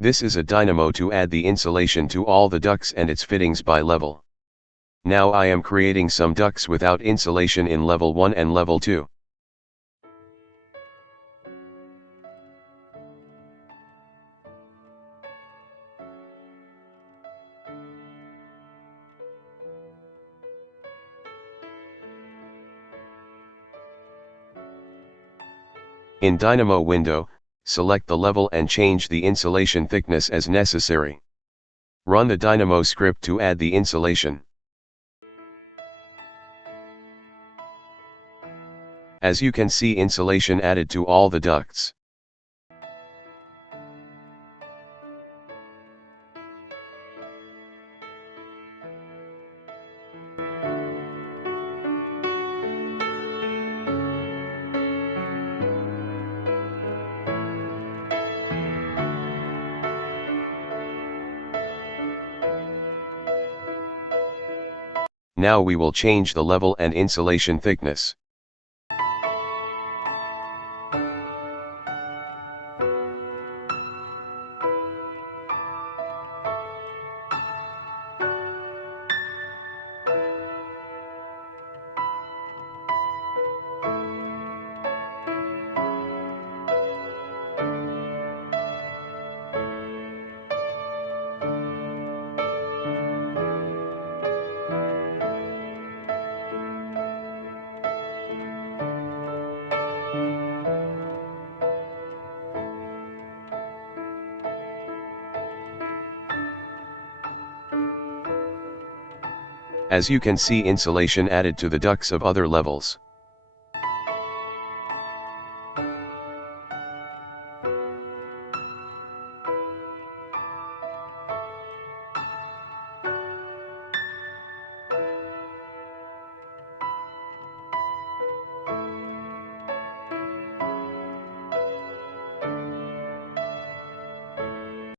This is a dynamo to add the insulation to all the ducts and its fittings by level. Now I am creating some ducts without insulation in level 1 and level 2. In Dynamo window, select the level and change the insulation thickness as necessary. Run the Dynamo script to add the insulation. As you can see, insulation added to all the ducts. Now we will change the level and insulation thickness. As you can see, insulation added to the ducts of other levels.